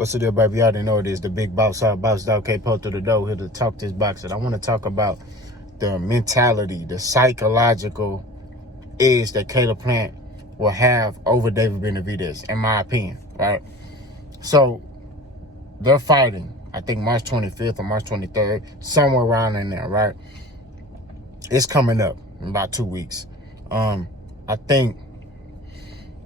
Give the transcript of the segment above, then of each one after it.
What's the deal, baby? You already know it is the big boss out, boss dog, K-Po through the door, here to talk this boxing. I want to talk about the mentality, the psychological edge that Caleb Plant will have over David Benavides, in my opinion, right? So, they're fighting, I think March 25th or March 23rd, somewhere around in there, right? It's coming up in about 2 weeks. I think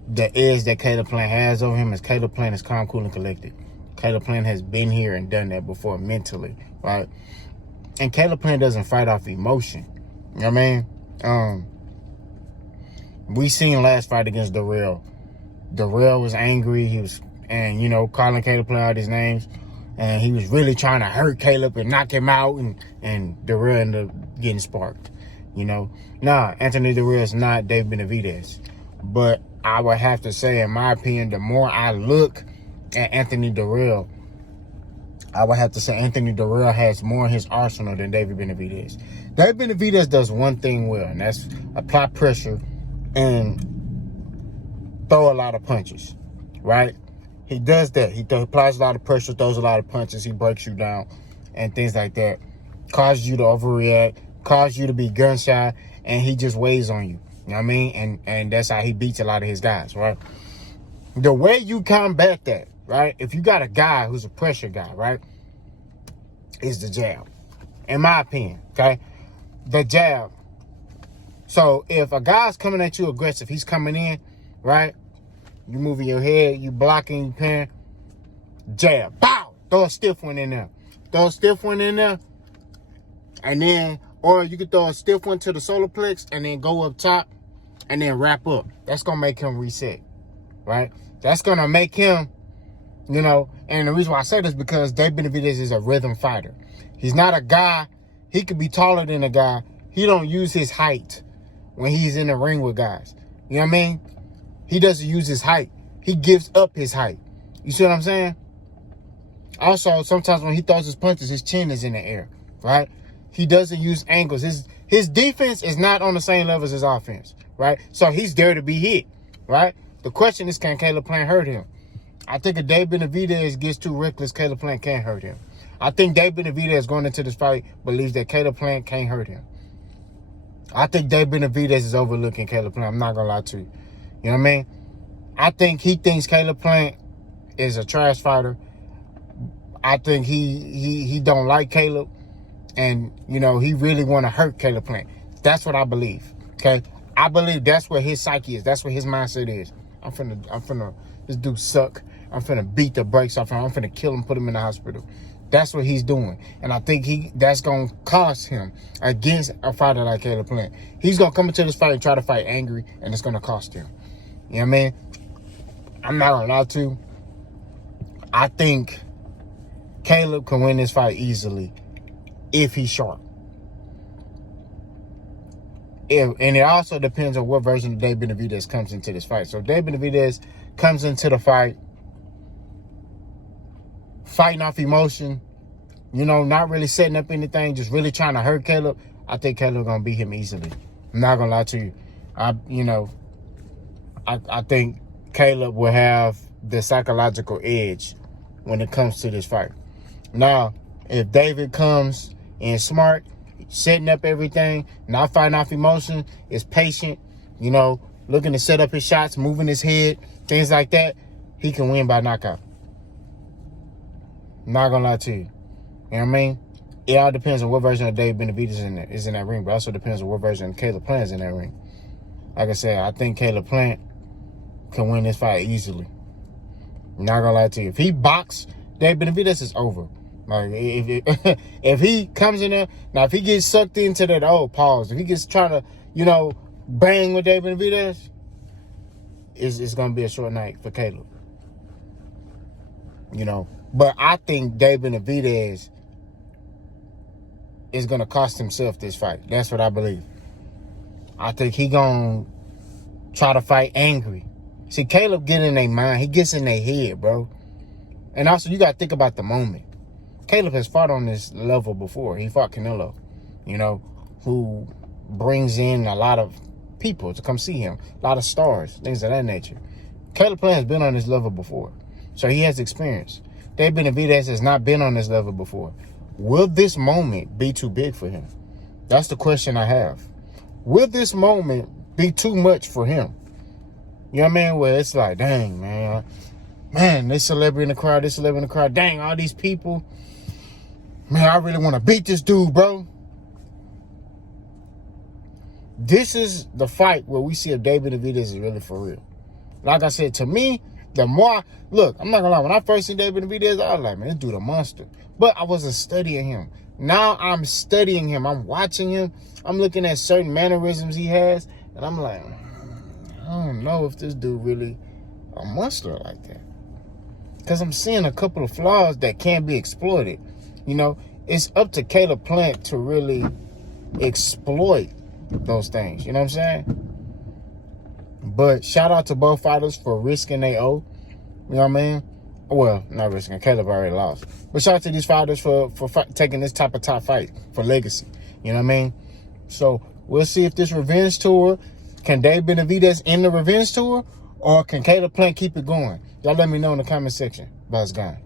the edge that Caleb Plant has over him is Caleb Plant is calm, cool, and collected. Caleb Plant has been here and done that before mentally, right? And Caleb Plant doesn't fight off emotion. You know what I mean? We seen last fight against Darrell. Darrell was angry. He was, calling Caleb Plant out his names. And he was really trying to hurt Caleb and knock him out. And Darrell ended up getting sparked. Anthony Darrell is not David Benavides. But I would have to say, in my opinion, the more I look at Anthony Darrell, I would have to say Anthony Darrell has more in his arsenal than David Benavides. David Benavides does one thing well, and that's apply pressure and throw a lot of punches, right? He does that. He applies a lot of pressure, throws a lot of punches, he breaks you down and things like that. Causes you to overreact, causes you to be gun shy, and he just weighs on you. You know what I mean? And that's how he beats a lot of his guys, right? The way you combat that, right? If you got a guy who's a pressure guy, right, is the jab. In my opinion, okay? The jab. So if a guy's coming at you aggressive, he's coming in, right? You moving your head, you blocking, you pan, jab, bow, throw a stiff one in there. Throw a stiff one in there, and then, or you could throw a stiff one to the solar plex and then go up top and then wrap up. That's going to make him reset, right? That's going to make him, and the reason why I say this is because David Benavides is a rhythm fighter. He's not a guy, he could be taller than a guy. He don't use his height when he's in the ring with guys. You know what I mean? He doesn't use his height. He gives up his height. You see what I'm saying? Also, sometimes when he throws his punches, his chin is in the air, right? He doesn't use angles. His defense is not on the same level as his offense, right? So he's there to be hit, right? The question is, can Caleb Plant hurt him? I think if David Benavides gets too reckless, Caleb Plant can't hurt him. I think David Benavides going into this fight believes that Caleb Plant can't hurt him. I think David Benavides is overlooking Caleb Plant. I'm not going to lie to you. You know what I mean? I think he thinks Caleb Plant is a trash fighter. I think he don't like Caleb. And, he really want to hurt Caleb Plant. That's what I believe, okay? I believe that's where his psyche is. That's where his mindset is. I'm finna, this dude suck. I'm finna beat the brakes off him. I'm finna kill him, put him in the hospital. That's what he's doing. And I think that's going to cost him against a fighter like Caleb Plant. He's going to come into this fight and try to fight angry, and it's going to cost him. You know what I mean? I'm not going to lie to you. I think Caleb can win this fight easily if he's sharp. And it also depends on what version of David Benavides comes into this fight. So if David Benavides comes into the fight fighting off emotion, not really setting up anything, just really trying to hurt Caleb, I think Caleb going to beat him easily. I'm not going to lie to you. I think Caleb will have the psychological edge when it comes to this fight. Now, if David comes in smart, setting up everything, not fighting off emotion, is patient, looking to set up his shots, moving his head, things like that, he can win by knockout. I'm not gonna lie to you. You know what I mean? It all depends on what version of David Benavides is in that ring, but also depends on what version of Caleb Plant is in that ring. Like I said, I think Caleb Plant can win this fight easily. I'm not gonna lie to you. If he boxes David Benavides, is over. Like, if he comes in there, now if he gets sucked into that, pause. If he gets trying to, bang with David Benavides, it's going to be a short night for Caleb. But I think David Benavides is going to cost himself this fight. That's what I believe. I think he going to try to fight angry. See, Caleb get in their mind. He gets in their head, bro. And also, you got to think about the moment. Caleb has fought on this level before. He fought Canelo, who brings in a lot of people to come see him, a lot of stars, things of that nature. Caleb Plant has been on this level before, so he has experience. Dave Benavides has not been on this level before. Will this moment be too big for him? That's the question I have. Will this moment be too much for him? You know what I mean? Where it's like, dang, man, this celebrity in the crowd, this celebrity in the crowd, dang, all these people. Man, I really want to beat this dude, bro. This is the fight where we see if Dave Benavides is really for real. Like I said, to me, the more, look, I'm not gonna lie, when I first seen Dave Benavides, I was like, man, this dude a monster. But I wasn't studying him. Now I'm studying him. I'm watching him. I'm looking at certain mannerisms he has, and I'm like, I don't know if this dude really a monster like that. Because I'm seeing a couple of flaws that can be exploited. You know, it's up to Caleb Plant to really exploit those things. You know what I'm saying? But shout out to both fighters for risking their O. You know what I mean? Well, not risking. Caleb already lost. But shout out to these fighters for taking this type of top fight for legacy. You know what I mean? So we'll see if this revenge tour, can Dave Benavides end the revenge tour, or can Caleb Plant keep it going? Y'all let me know in the comment section. Buzz gone.